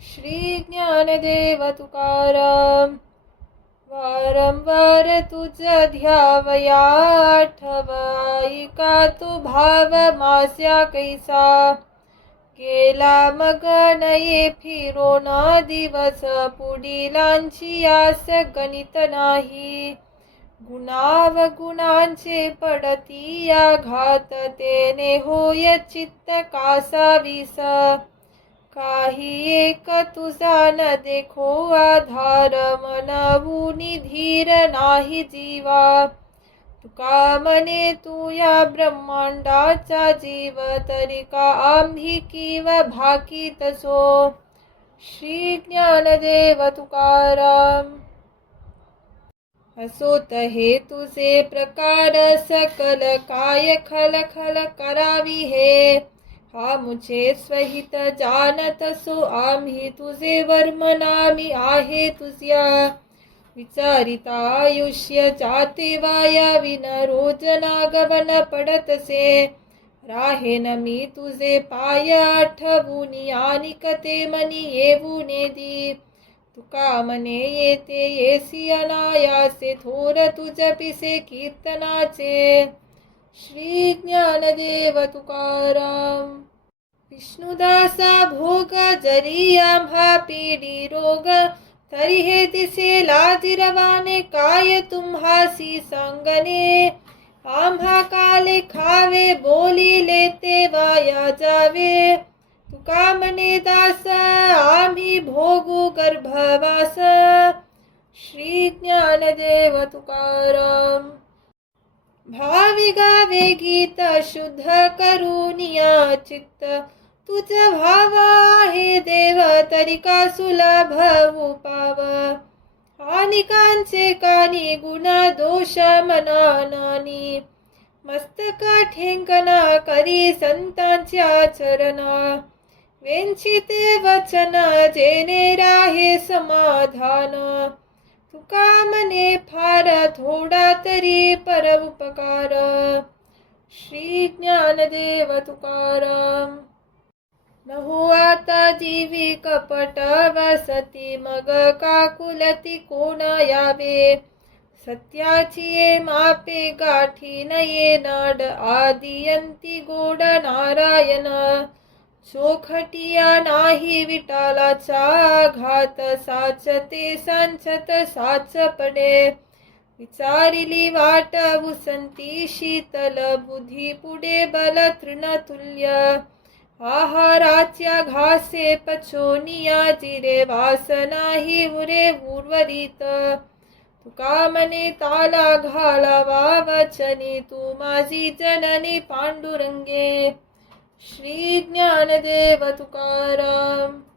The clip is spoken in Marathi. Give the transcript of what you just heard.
श्री ज्ञानदेव तुकाराम. वारंवार तुझ ध्यावया आठवायिका तू भाव मास्या कैसा. केला मगन ये फिरोन दिवस पुढीलांची आस गणित नाही. गुणावगुणांचे पडती या घात तेने होय चित्त कासा विस. काही एक तुझा न देखो आधार मनवुनी धीर नाही जीवा. तुका म्हणे तू या ब्रह्मांडाचा जीव तरी का आम्ही किव भाकी तसो. श्री ज्ञानदेव तुकाराम. असोत हे तुझे प्रकार सकल काय खल खल करावी हे. हा मुझे स्वहित जानत सो आम्ही तुझे वर्मनामी आहे तुझ्या. विचारिता आयुष्य जाते वाया विन रोजना गवन पडतसे. राहेन मी तुझे पाय आठवुनी आनिक ते मनी येऊने दी. तुका मने येते येसी अनायासे थोर तुझ पिसे कीर्तनाचे. श्री ज्ञानदेव तुकाराम. विष्णुदासा भोग जरी आम्हा पीडी रोग तरी हे दिसे लाजिरवाने काय तुम्हासी सांगणे. आम्हा काले खावे बोलिले ते वाया जावे. तुका म्हणे दास आम्ही भोगू गर्भवास. श्री ज्ञानदेव तुकाराम. भावी गावे गीत शुद्ध करुनिया चित्त. तुझ भाव आहे देव तरी का सुलभ उपाव. हानिकांचे कानी गुण दोष मनानानी. मस्तक ठेंकना करी संतांच्या चरणा. वेंचिते वचन जेने राहे समाधान. तुका म्हणे फार थोडा तरी पर उपकार. श्री ज्ञानदेव तुकाराम. नहो आता जीवी कपट वसती मग काकुलती कोण यावे. सत्याची ये मापे गाठी नये नाड आदियंती गोड नारायण. चोखटिया नाही विटालाचा घात साचते सांचत साच पडे. विचारिली वाट उसंती शीतल बुधी पुढे बल तृणतुल्य. आहाराच्या घासे पचोनिया जिरे वास नाही उरे उर्वरित. तुका म्हणे ताला घालावा वचनी तू माझी जननी पांडुरंगे. श्री ज्ञानदेव तुकाराम.